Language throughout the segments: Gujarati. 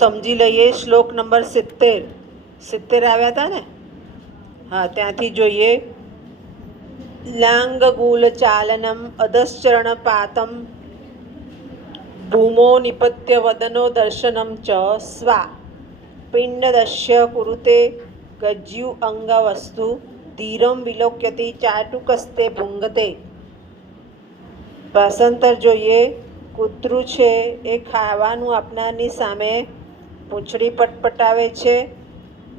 સમજી લઈએ શ્લોક નંબર 70 આવ્યા હતા ને? હા, ત્યાંથી જોઈએ. લાંગગુલ ચાલનમ અધશ્ચરણ પાતમ ભૂમો નિપત્ય વદનો દર્શનમ ચ સ્વા પિંડદસ્ય કુરુતે ગજ્યુ અંગવસ્તુ ધીરમ વિલોક્યતિ ચાટુકસ્તે ભુંગતે. ભાષાંતર જોઈએ. કૂતરું છે એ ખાવાનું આપનારની સામે પૂંછડી પટપટાવે છે,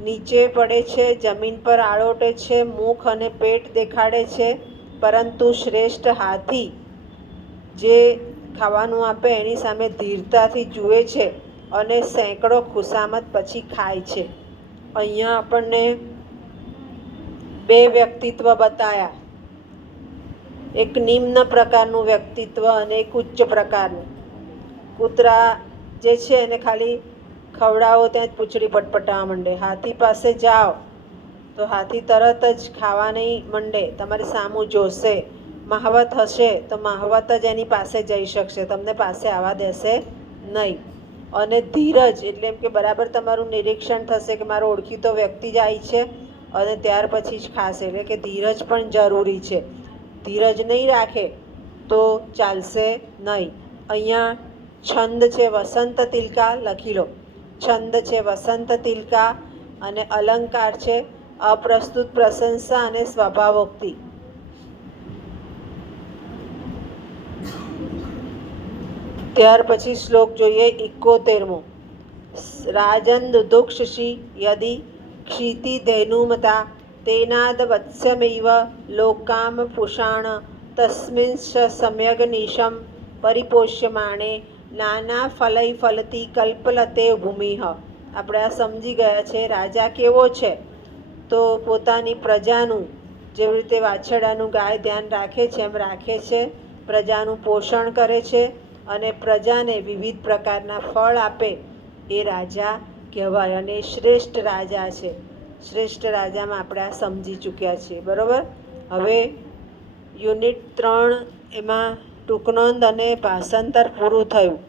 નીચે પડે છે, જમીન પર આળોટે છે, મુખ અને પેટ દેખાડે છે, પરંતુ શ્રેષ્ઠ હાથી જે ખાવાનું આપે એની સામે ધીરતાથી જુએ છે અને સેંકડો ખુશામત પછી ખાય છે. અહીંયા આપણને બે વ્યક્તિત્વ બતાવ્યા, એક નિમ્ન પ્રકારનું વ્યક્તિત્વ અને એક ઉચ્ચ પ્રકારનું. કૂતરા જે છે એને ખાલી ખવડાવો ત્યાં જ પૂંછડી પટપટાવવા માંડે. હાથી પાસે જાઓ તો હાથી તરત જ ખાવા નહીં માંડે, તમારી સામું જોશે. માહવત હશે તો માહવત જ એની પાસે જઈ શકશે, તમને પાસે આવવા દેશે નહીં. અને ધીરજ એટલે એમ કે બરાબર તમારું નિરીક્ષણ થશે કે મારો ઓળખીતો વ્યક્તિ જાય છે અને ત્યાર પછી જ ખાશે, એટલે કે ધીરજ પણ જરૂરી છે. ધીરજ નહીં રાખે તો ચાલશે નહીં. અહીંયા છંદ છે વસંત તિલકા, લખી લો. છંદ છે વસંત તિલકા અને અલંકાર છે અપ્રસ્તુત પ્રશંસા અને સ્વભાવોક્તિ. ત્યાર પછી શ્લોક જોઈએ 71મો. રાજન દુદુક્ષિ યદિ ક્ષિતિ ધેનુમતા તેનાદ વત્સ્યમૈવ લોકામ પુષાણ તસ્મિંશ્ચ સમ્યગ નિશમ પરિપોષ્યમાણે નાના ફલૈ ફલતી કલ્પલતે ભૂમિહ. આપણે આ સમજી ગયા છે. રાજા કેવો છે તો પોતાની પ્રજાનું જેવી રીતે વાછરડાનું ગાય ધ્યાન રાખે છે એમ રાખે છે, પ્રજાનું પોષણ કરે છે અને પ્રજાને વિવિધ પ્રકારના ફળ આપે એ રાજા કહેવાય. અને શ્રેષ્ઠ રાજા છે. શ્રેષ્ઠ રાજામાં આપણે આ સમજી ચૂક્યા છીએ, બરાબર. હવે યુનિટ 3 એમાં ટૂંકનોંધ અને ભાષાંતર પૂરું થયું.